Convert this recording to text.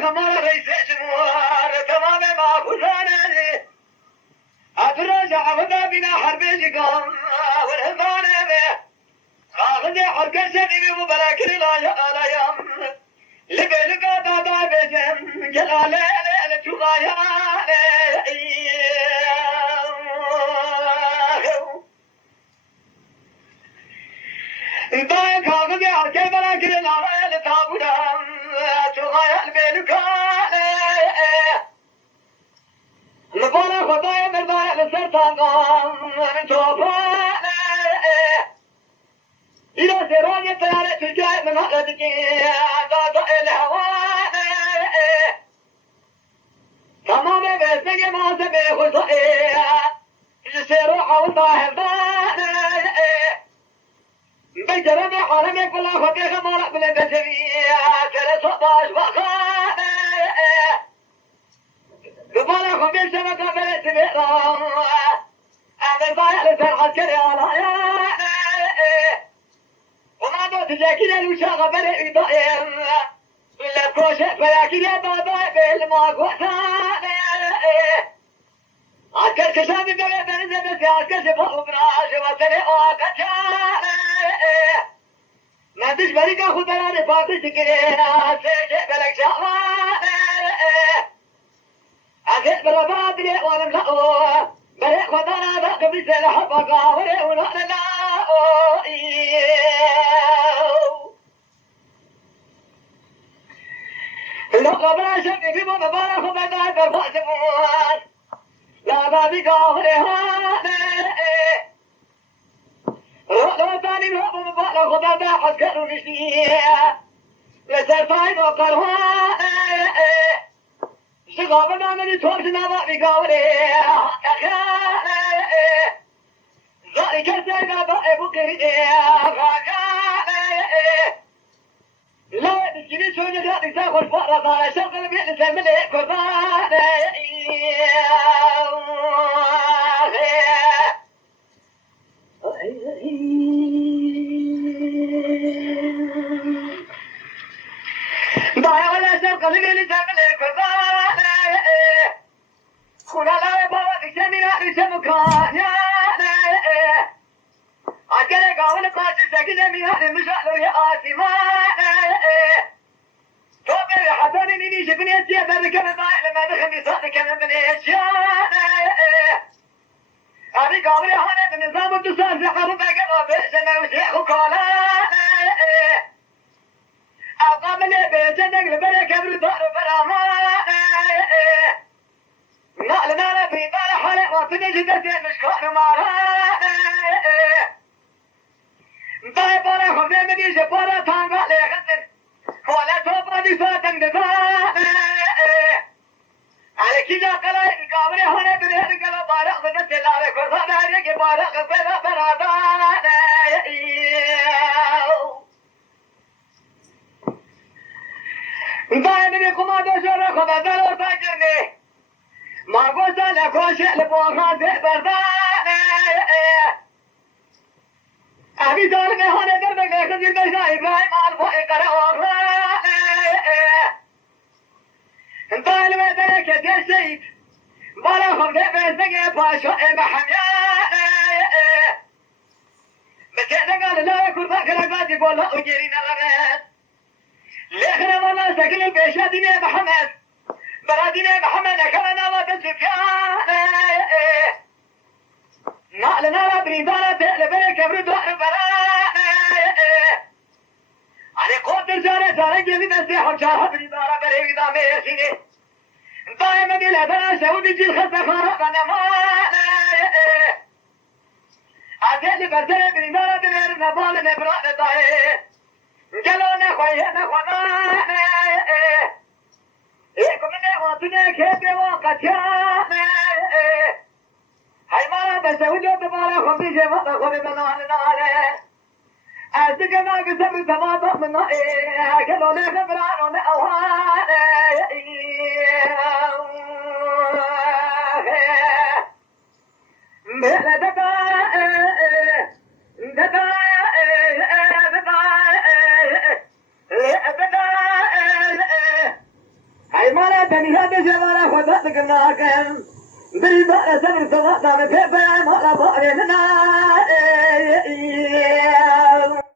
हमारा रईस जमुआर तमाम माफुजाने अदरज अवदा बिना हरबे जिगाम वरहमाने में खागदे हरके से दिवे मुबारक ला याम लगे लगा दादा बेजम जलाले ले चुगाया दाए खागदे हरके मुबारक ला ले ताबुदा चुगाया बेलुकाने لبالا خدای مردای لسر تانگام من توفانه ایلا سرانی تیاره تجای من حقد کی دادا الهوانه تمام بسنگ ماسه بخصائه جسر حول طاهردانه بجرم حرمك ولا خطيخ مولك بلن بسوية سر صباش وخانه قبالة خبير شبكة بلد بإرام أعمل بايع لسر عسكري على عياني وما دوت جاكين الوشاقة بلد إضائم إلا بكوشة فلاكين يا بابا بالماك وحساني عسكر كشامي بلد بنزل بس عسكر شبه براش وسري وقتاني ما تشبري كاخو بلاني فاقش كينا سيشي بلك شعباني أجد بالبادري ولم لقوه بريء خدانا ذاك بسل حبقا وريء ونحن لاقوه لقى بلا شك في مبارك وبدأت الفأس موان لا بابي قاهري هاني لو تاني بهب مبارك وبدأت حسكر ونشتيه لسرطاين وقرهاني شغابنا من توجنا ما بقولي ذلك الزينة بأبو كريدي لا تسكيني شوية ذاتي ساخد فقرة ظالة شغل بيئن سملي كرباني ضايع ولا شغل بيئن سملي كرباني خنا لا يبغى تسمينا لسمكان يا أكل قاول قاسي سكين مياه مشعل يا آسمان توبي حسن إني شفني أشياء ذلك من ضايع لما دخل صادق من أشياء أبي قاول هنا بنظام الدسان في حرب بقى بسنا وشيخ وكالان أقام لي بيتنا قبل كبر دار برامان نقلنا لبي بار حلق وطني جدتين مش كانوا مارانا باي بارا خمي مني جبارا تانغا لغتن ولا توبا دي فاتن دبانا على كذا قلاي قابري هنا بنهر قلا بارا غدت لاري كرسانا ريك بارا غفنا برادانا باي مني قمادو شورا خبادان وفاجرني ما قلت لك وشيء لبوخان برداني أبي دارني هوني دربك لكذي بشا إبراهيم عالفوئي قرأ وغراني انتهي لبيتك يا سيد بالا خمدي بيتك باشو بحمياني بسيطة قال لا يكون فاكر أقاد يقول لا أجيرين الغيث ليخنا والله سكلي بيشاديني محمد براديني محمد كلنا ما تسفياني نقلنا لبريدانة تقلبي كبر دور براني علي قوت الجارة سارة جيبي نسيح وشارها بريدانة بريدانة ميسيني دائما دي لدنا سعودي جيل خسة خارقنا ماني أزيلي برسل بريدانة دمير نبال نبران دائي جلونا خوينا خواناني إيكم من وطنك هبي وقتياني هاي مارا بسويلو بمارا خمسي جمالا خمي منوان نالي أزدك ما قسم سماطة من نائي كلوني خبرانون أوهاني Beri